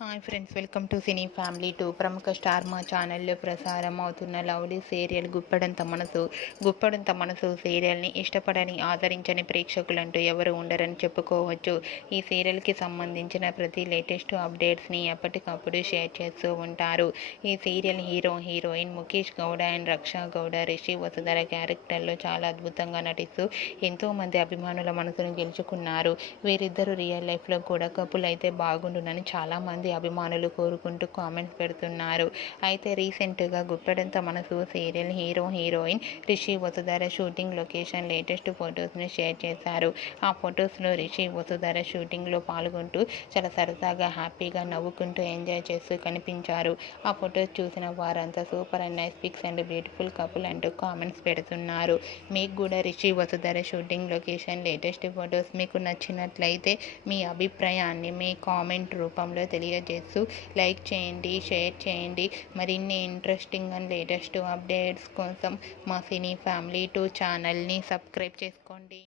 Hi friends, welcome to cine family 2. ప్రముఖ star మా ఛానల్లో ప్రసారం అవుతున్న లవ్లీ సీరియల్ గుప్పడంత మనసు సీరియల్ని ఇష్టపడని ఆదరించని ప్రేక్షకులంటూ ఎవరు ఉండరని చెప్పుకోవచ్చు. ఈ సీరియల్కి సంబంధించిన ప్రతి లేటెస్ట్ అప్డేట్స్ని ఎప్పటికప్పుడు షేర్ చేస్తూ ఉంటారు. ఈ serial heroine Mukesh Gowda and Raksha Gowda Rishi Vasudhara క్యారెక్టర్లో చాలా అద్భుతంగా నటిస్తూ ఎంతోమంది అభిమానుల మనసును గెలుచుకున్నారు. వీరిద్దరూ రియల్ లైఫ్లో కూడా కపుల్ అయితే బాగుండునని చాలామంది అభిమానులు కోరుకుంటూ కామెంట్స్ పెడుతున్నారు. అయితే రీసెంట్గా గుప్పెడంత మనసు serial heroine Rishi Vasudhara shooting location latest ఫొటోస్ని షేర్ చేశారు. ఆ ఫొటోస్లో రిషి వసుధర షూటింగ్లో పాల్గొంటూ చాలా సరదాగా హ్యాపీగా నవ్వుకుంటూ ఎంజాయ్ చేస్తూ కనిపించారు. ఆ ఫొటోస్ చూసిన వారంతా super and nice pics and beautiful couple అంటూ కామెంట్స్ పెడుతున్నారు. మీకు కూడా Rishi Vasudhara shooting location latest photos మీకు నచ్చినట్లయితే మీ అభిప్రాయాన్ని మీ కామెంట్ రూపంలో తెలియజేస్తూ లైక్ చేయండి, షేర్ చేయండి. మరిన్ని ఇంట్రెస్టింగ్ అండ్ లేటెస్ట్ అప్డేట్స్ కోసం మా సినీ ఫ్యామిలీ 2 ఛానల్ని సబ్స్క్రైబ్ చేసుకోండి.